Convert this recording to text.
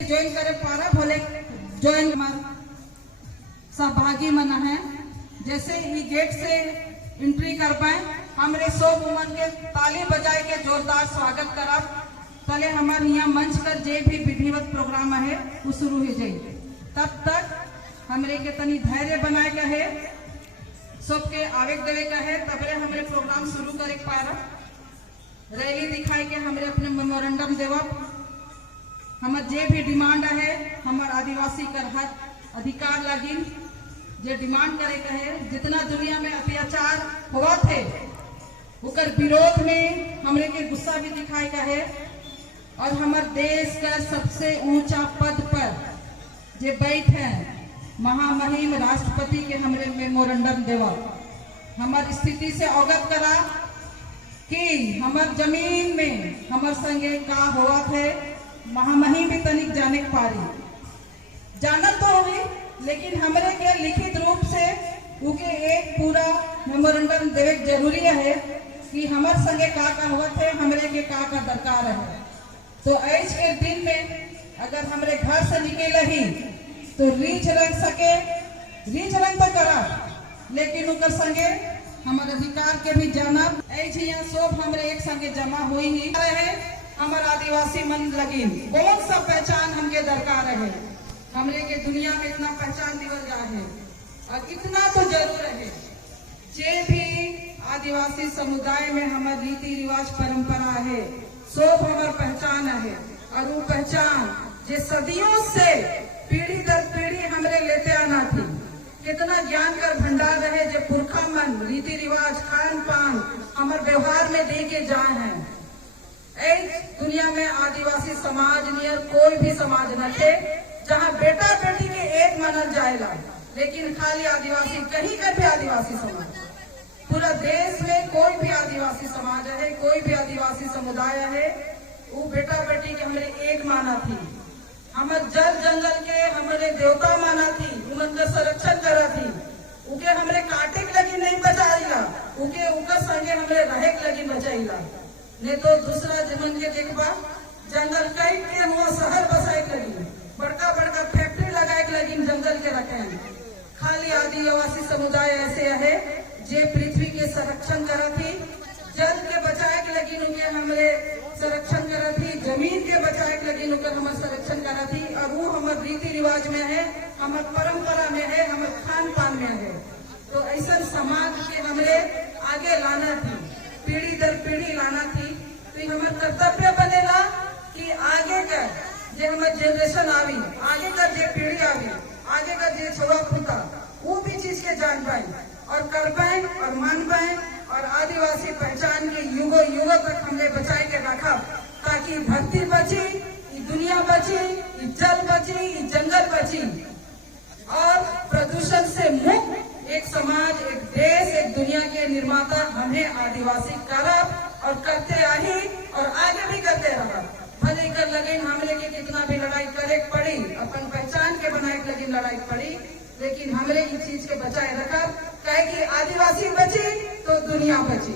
Join करे पारा भले ज्वाइन सहभागी मना है। जैसे ही गेट से एंट्री कर पाए हमारे सब उमर के ताली बजाए के जोरदार स्वागत करा। तले हमारे यहाँ मंच कर जे भी विधिवत प्रोग्राम है वो शुरू हो जाए। तब तक हमरे के तनी धैर्य बनाए का है, सबके आवेग देवे का है, तबरे हमारे प्रोग्राम शुरू करे पारा। रैली दिखाए के हमारे अपने मेमोरेंडम देवा। हमार जे भी डिमांड है हमार आदिवासी कर हक अधिकार लगी जे डिमांड करे का है। जितना दुनिया में अत्याचार हुआ थे उकर विरोध में हमरे के गुस्सा भी दिखाए का है। और हमार देश का सबसे ऊंचा पद पर जे बैठे महामहिम राष्ट्रपति के हमरे मेमोरेंडम देवा। हमार स्थिति से अवगत करा कि हमार जमीन में हमार संगे का हुआ थे। महामहिम भी तनिक जाने पारी जानत तो होगी, लेकिन हमरे के लिखित रूप से उके एक पूरा मेमोरेंडम देवे जरूरी है कि हमार संगे का हुआ थे, हमरे के का दरकार है। तो आज के दिन में अगर हमरे घर से निकले ही तो रीछ रंग सके, रीछ रंग तो करा, लेकिन उनके संगे हमारे अधिकार के भी जाना। आज यहाँ सब हमरे एक संगे जमा हुई ही रहे। हमारा आदिवासी मन लगी बहुत सा पहचान हमके दरकार है। हमरे के दुनिया में इतना पहचान दिवल जा है और इतना तो जरूर है जे भी आदिवासी समुदाय में हमारे रीति रिवाज परंपरा है सब हमार पहचान है। और वो पहचान जे सदियों से पीढ़ी दर पीढ़ी हमरे लेते आना थी। कितना ज्ञान कर भंडार रहे जे पुरखा मन रीति रिवाज खान पान हमारे व्यवहार में दे के जाए हैं। दुनिया में आदिवासी समाज नियर कोई भी समाज न थे जहाँ बेटा बेटी के एक मानल जाएगा, लेकिन खाली आदिवासी कहीं कर भी आदिवासी समाज। पूरा देश में कोई भी आदिवासी समाज है, कोई भी आदिवासी समुदाय है, वो बेटा बेटी के हमारे एक माना थी। हमारे जल जंगल के हमारे देवता माना थी, उनका संरक्षण करा थी। उके हमारे काटे के लगी नहीं बचाईला, उके उनका संगे हमारे रहे के लगी बचाईला। नहीं तो दूसरा जमन के देखबा जंगल कई के हुआ शहर बसाए लगी, बड़का बड़का फैक्ट्री लगाए लगी जंगल के रखे। खाली आदिवासी समुदाय ऐसे है जे पृथ्वी के संरक्षण करा थी, जल के बचाए के लगी उनके हमरे संरक्षण करा थी, जमीन के बचाए के लगी उनका हमारे संरक्षण करा थी। और वो हमारे रीति रिवाज में है, हमारे परंपरा में है, हमारे खान पान में है। तो ऐसा समाज के हमरे आगे लाना थी, पीढ़ी दर पीढ़ी लाना थी। तो हमारा कर्तव्य बनेला कि आगे का जे हमारे जनरेशन आवी, आगे का जे पीढ़ी आवी, आगे का जे छोड़ा फूटा वो भी चीज के जान पाए और कर पाए और मान पाए। और आदिवासी पहचान के युगों युगों तक हमने बचाए के रखा, ताकि धरती बची, दुनिया बची, जल बची, जंगल बची और प्रदूषण से मुक्त एक समाज, एक देश, एक दुनिया के निर्माता हमें आदिवासी करब और करते आही और आगे भी करते रहा। भले कर लगे हमरे के कितना भी लड़ाई करे पड़ी, अपन पहचान के बनाए के लगे लड़ाई पड़ी, लेकिन हमरे इस चीज के बचाए रखा। कहे कि आदिवासी बची तो दुनिया बची।